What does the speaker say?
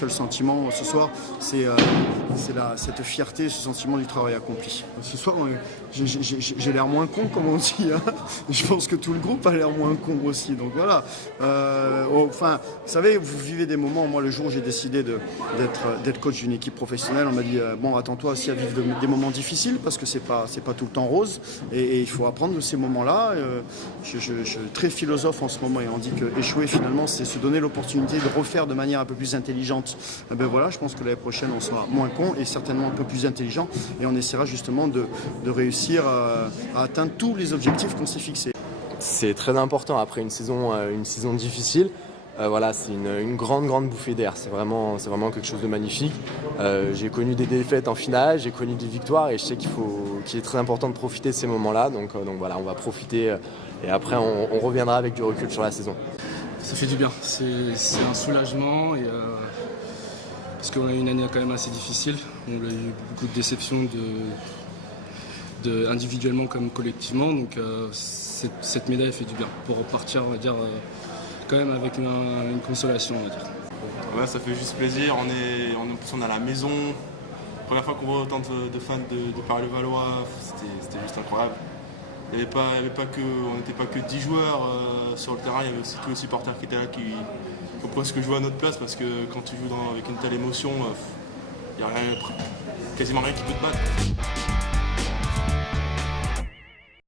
seul sentiment ce soir, c'est cette fierté, ce sentiment du travail accompli. Ce soir, j'ai l'air moins con, comme on dit. Hein. Je pense que tout le groupe a l'air moins con aussi. Donc voilà. Enfin, vous savez, vous vivez des moments. Moi, le jour où j'ai décidé d'être coach d'une équipe professionnelle, on m'a dit bon, attends-toi aussi à vivre des moments difficiles parce que c'est pas tout le temps rose et il faut apprendre de ces moments-là. Je suis très philosophe en ce moment et on dit que échouer finalement, c'est se donner l'opportunité de refaire de manière un peu plus intelligente. Ben voilà, je pense que l'année prochaine, on sera moins con et certainement un peu plus intelligent et on essaiera justement de réussir à atteindre tous les objectifs qu'on s'est fixés. C'est très important après une saison difficile. Voilà, c'est une grande bouffée d'air. C'est vraiment quelque chose de magnifique. J'ai connu des défaites en finale, j'ai connu des victoires et je sais qu'il est très important de profiter de ces moments-là. Donc voilà, on va profiter et après on reviendra avec du recul sur la saison. Ça fait du bien. C'est un soulagement parce qu'on a eu une année quand même assez difficile. On a eu beaucoup de déceptions individuellement comme collectivement. Donc cette médaille fait du bien pour repartir, on va dire, quand même avec une consolation, on va dire. Ouais, ça fait juste plaisir. On est à la maison. Première fois qu'on voit autant de fans de Paris-Levallois, c'était juste incroyable. On n'était pas que 10 joueurs sur le terrain, il y avait aussi tous les supporters qui étaient là qui ont presque joué à notre place parce que quand tu joues avec une telle émotion, il n'y a quasiment rien qui peut te battre.